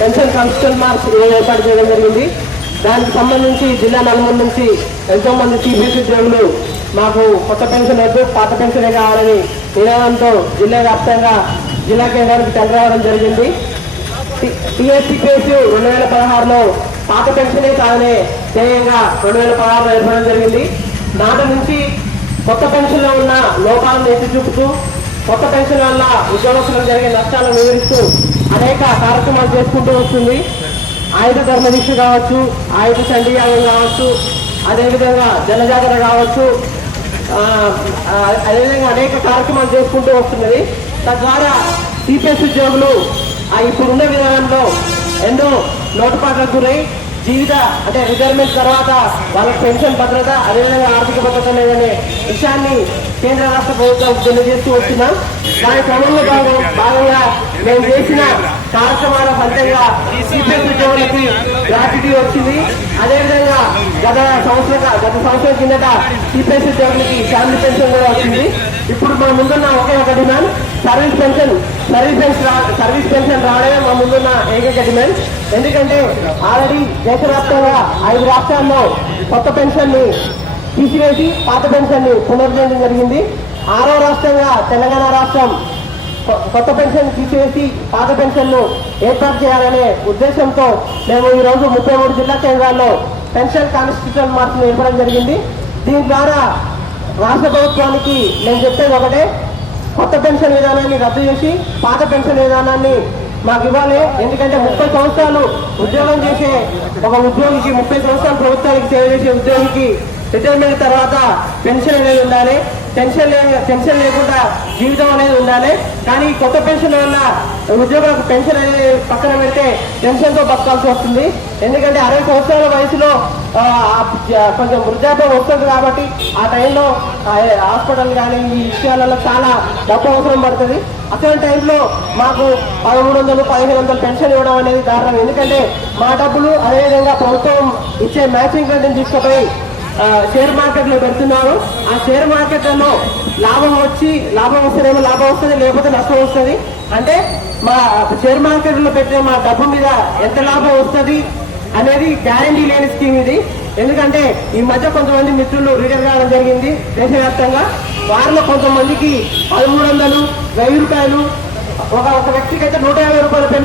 Pension కన్స్టల్ marks ఏర్పాటు చేయడం జరిగింది. దానికి సంబంధించి జిల్లా నలుమూల నుంచి ఎంతో మంది సిబిఎస్ ఉద్యోగులు మాకు కొత్త పెన్షన్ వద్దు, పాత పెన్షనే కావాలని నినాదంతో జిల్లా వ్యాప్తంగా జిల్లా కేంద్రానికి తరలి రావడం జరిగింది. టీఎస్సీపీఎస్ 2016లో పాత పెన్షనే కాదనే ధ్యేయంగా 2016లో ఏర్పడడం జరిగింది. నాటి నుంచి కొత్త పెన్షన్లో ఉన్న లోపాలను ఎత్తి చూపుతూ కొత్త పెన్షన్ వల్ల ఉద్యోగస్తులకు జరిగే నష్టాలను వివరిస్తూ అనేక కార్యక్రమాలు చేసుకుంటూ వస్తుంది. ఆయుధ ధర్మదీక్ష కావచ్చు, ఆయుధ చండీయాగం కావచ్చు, అదేవిధంగా జనజాగరణ కావచ్చు, అదేవిధంగా అనేక కార్యక్రమాలు చేసుకుంటూ వస్తున్నది. తద్వారా సిపిఎస్ ఉద్యోగులు ఇప్పుడున్న విధానంలో ఎన్నో లోటుపాట్లకు గురై జీవిత అంటే రిటైర్మెంట్ తర్వాత వాళ్ళకి పెన్షన్ భద్రత, అదేవిధంగా ఆర్థిక భద్రత లేదనే విషయాన్ని కేంద్ర రాష్ట్ర ప్రభుత్వం తెలియజేస్తూ వస్తున్నాం. దాని క్రమంలో భాగంగా మేము చేసిన కార్యక్రమాల ఫలితంగా సిపిఎస్ ఉద్యోగులకి గ్రాట్యుటీ వచ్చింది. అదేవిధంగా గత సంవత్సరం కిందట సిపిఎస్ ఉద్యోగులకి ఫ్యామిలీ పెన్షన్ కూడా వచ్చింది. ఇప్పుడు మా ముందున్న ఒకే ఒక డిమాండ్ సర్వీస్ పెన్షన్ రావడమే మా ముందున్న ఏకైక డిమాండ్. ఎందుకంటే ఆల్రెడీ దేశవ్యాప్తంగా 5 రాష్ట్రాల్లో కొత్త పెన్షన్ ని తీసివేసి పాత పెన్షన్ ని పునరుద్ధరించడం జరిగింది. 6వ రాష్ట్రంగా తెలంగాణ రాష్ట్రం కొత్త పెన్షన్ తీసివేసి పాత పెన్షన్ ను ఏర్పాటు చేయాలనే ఉద్దేశంతో మేము ఈ రోజు 33 జిల్లా కేంద్రాల్లో పెన్షన్ కాన్స్టిట్యూషన్ మార్పును ఏర్పడడం జరిగింది. దీని ద్వారా రాష్ట్ర ప్రభుత్వానికి నేను చెప్పేది ఒకటే, కొత్త పెన్షన్ విధానాన్ని రద్దు చేసి పాత పెన్షన్ విధానాన్ని మాకు ఇవ్వాలి. ఎందుకంటే 30 సంవత్సరాలు ఉద్యోగం చేసే ఒక ఉద్యోగికి, 30 సంవత్సరాలు ప్రభుత్వానికి సేవ చేసే ఉద్యోగికి రిటైర్మెంట్ తర్వాత పెన్షన్ అనేది ఉండాలి. పెన్షన్ లేకుండా జీవితం అనేది ఉండాలి. కానీ కొత్త పెన్షన్ వల్ల ఉద్యోగులకు పెన్షన్ అనేది పక్కన పెడితే పెన్షన్తో బతకాల్సి వస్తుంది. ఎందుకంటే 60 సంవత్సరాల వయసులో కొంచెం వృద్ధాప్యం వస్తుంది కాబట్టి ఆ టైంలో హాస్పిటల్ కానీ ఈ విషయాలలో చాలా డబ్బు అవసరం పడుతుంది. అటువంటి టైంలో మాకు 1300, 1500 పెన్షన్ ఇవ్వడం అనేది దారుణం. ఎందుకంటే మా డబ్బులు అదేవిధంగా ప్రభుత్వం ఇచ్చే మ్యాచింగ్ గ్రాంట్ని తీసుకుపోయి షేర్ మార్కెట్ లో పెడుతున్నారు. ఆ షేర్ మార్కెట్లలో లాభం వస్తేనేమో లాభం వస్తుంది, లేకపోతే నష్టం వస్తుంది. అంటే మా షేర్ మార్కెట్ లో పెట్టిన మా డబ్బు మీద ఎంత లాభం వస్తుంది అనేది గ్యారంటీ లేని స్కీమ్ ఇది. ఎందుకంటే ఈ మధ్య కొంతమంది మిత్రులు రిటైర్ కావడం జరిగింది దేశవ్యాప్తంగా. వారిలో కొంతమందికి 1300, 1000 రూపాయలు, ఒక వ్యక్తికి అయితే 150 రూపాయల పెన్షన్